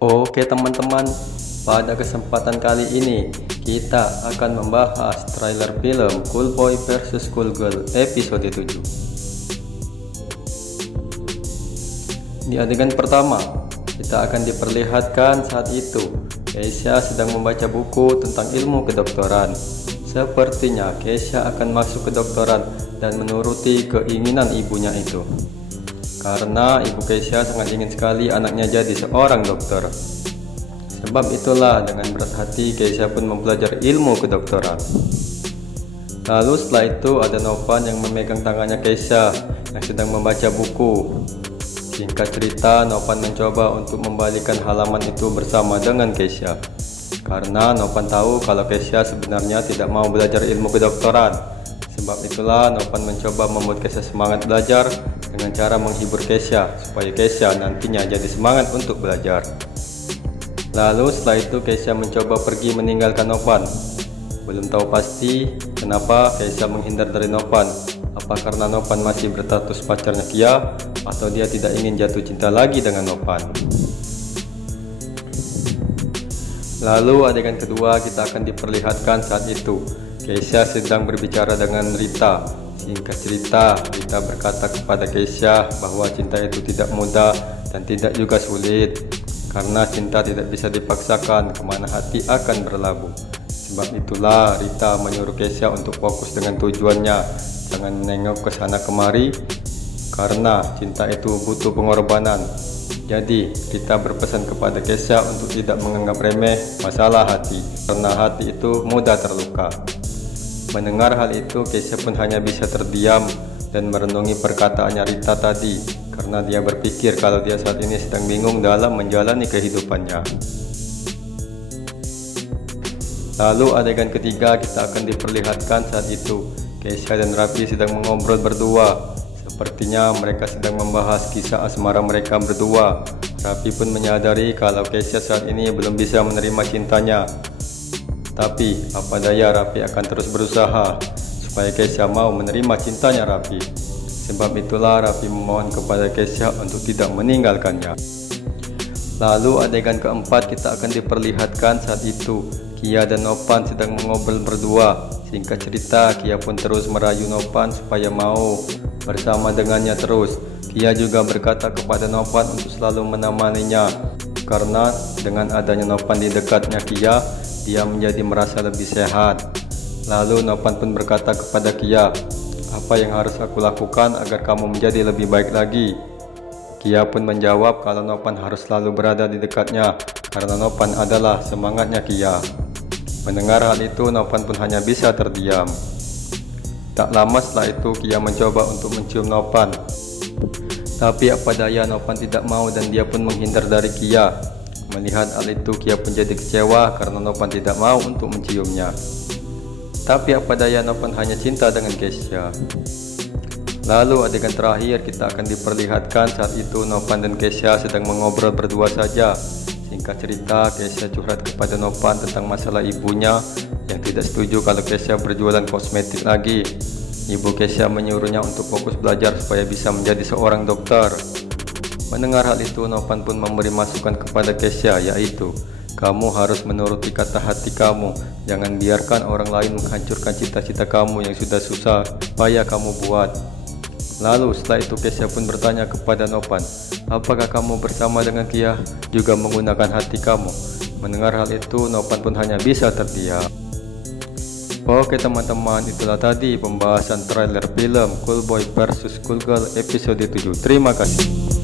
Oke teman-teman, pada kesempatan kali ini kita akan membahas trailer film Cool Boy vs Cool Girl episode 7. Di adegan pertama, kita akan diperlihatkan saat itu Keisha sedang membaca buku tentang ilmu kedokteran. Sepertinya Keisha akan masuk kedokteran dan menuruti keinginan ibunya itu. Karena ibu Keisha sangat ingin sekali anaknya jadi seorang dokter. Sebab itulah dengan berat hati Keisha pun mempelajari ilmu kedokteran. Lalu setelah itu ada Novan yang memegang tangannya Keisha yang sedang membaca buku. Singkat cerita, Novan mencoba untuk membalikan halaman itu bersama dengan Keisha. Karena Novan tahu kalau Keisha sebenarnya tidak mau belajar ilmu kedokteran. Sebab itulah Novan mencoba membuat Keisha semangat belajar dengan cara menghibur Keisha supaya Keisha nantinya jadi semangat untuk belajar. Lalu setelah itu Keisha mencoba pergi meninggalkan Novan. Belum tahu pasti kenapa Keisha menghindar dari Novan. Apa karena Novan masih berstatus pacarnya Kia atau dia tidak ingin jatuh cinta lagi dengan Novan. Lalu adegan kedua kita akan diperlihatkan saat itu Keisha sedang berbicara dengan Rita. Singkat cerita, Rita berkata kepada Keisha bahwa cinta itu tidak mudah dan tidak juga sulit. Karena cinta tidak bisa dipaksakan, kemana hati akan berlabuh. Sebab itulah Rita menyuruh Keisha untuk fokus dengan tujuannya. Jangan menengok ke sana kemari, karena cinta itu butuh pengorbanan. Jadi Rita berpesan kepada Keisha untuk tidak menganggap remeh masalah hati, karena hati itu mudah terluka. Mendengar hal itu, Keisha pun hanya bisa terdiam dan merenungi perkataannya Rita tadi, karena dia berpikir kalau dia saat ini sedang bingung dalam menjalani kehidupannya. Lalu adegan ketiga kita akan diperlihatkan saat itu Keisha dan Raffi sedang mengobrol berdua. Sepertinya mereka sedang membahas kisah asmara mereka berdua. Raffi pun menyadari kalau Keisha saat ini belum bisa menerima cintanya. Tapi apa daya, Raffi akan terus berusaha supaya Keisha mau menerima cintanya Raffi. Sebab itulah Raffi memohon kepada Keisha untuk tidak meninggalkannya. Lalu adegan keempat kita akan diperlihatkan saat itu Kia dan Novan sedang mengobrol berdua. Singkat cerita, Kia pun terus merayu Novan supaya mau bersama dengannya terus. Kia juga berkata kepada Novan untuk selalu menemaninya. Karena dengan adanya Novan di dekatnya Kia, dia menjadi merasa lebih sehat. Lalu Novan pun berkata kepada Kia, "Apa yang harus aku lakukan agar kamu menjadi lebih baik lagi?" Kia pun menjawab kalau Novan harus selalu berada di dekatnya, karena Novan adalah semangatnya Kia. Mendengar hal itu, Novan pun hanya bisa terdiam. Tak lama setelah itu, Kia mencoba untuk mencium Novan. Tapi apa daya, Novan tidak mau dan dia pun menghindar dari Kia. Melihat hal itu, Kia pun jadi kecewa karena Novan tidak mau untuk menciumnya. Tapi apa daya, Novan hanya cinta dengan Keisha. Lalu adegan terakhir kita akan diperlihatkan saat itu Novan dan Keisha sedang mengobrol berdua saja. Singkat cerita, Keisha curhat kepada Novan tentang masalah ibunya yang tidak setuju kalau Keisha berjualan kosmetik lagi. Ibu Keisha menyuruhnya untuk fokus belajar supaya bisa menjadi seorang dokter. Mendengar hal itu, Novan pun memberi masukan kepada Keisha, yaitu kamu harus menuruti kata hati kamu. Jangan biarkan orang lain menghancurkan cita-cita kamu yang sudah susah payah kamu buat. Lalu setelah itu Keisha pun bertanya kepada Novan, apakah kamu bersama dengan Kia juga menggunakan hati kamu? Mendengar hal itu, Novan pun hanya bisa terdiam. Oke teman-teman, itulah tadi pembahasan trailer film Cool Boy vs Cool Girl episode 7. Terima kasih.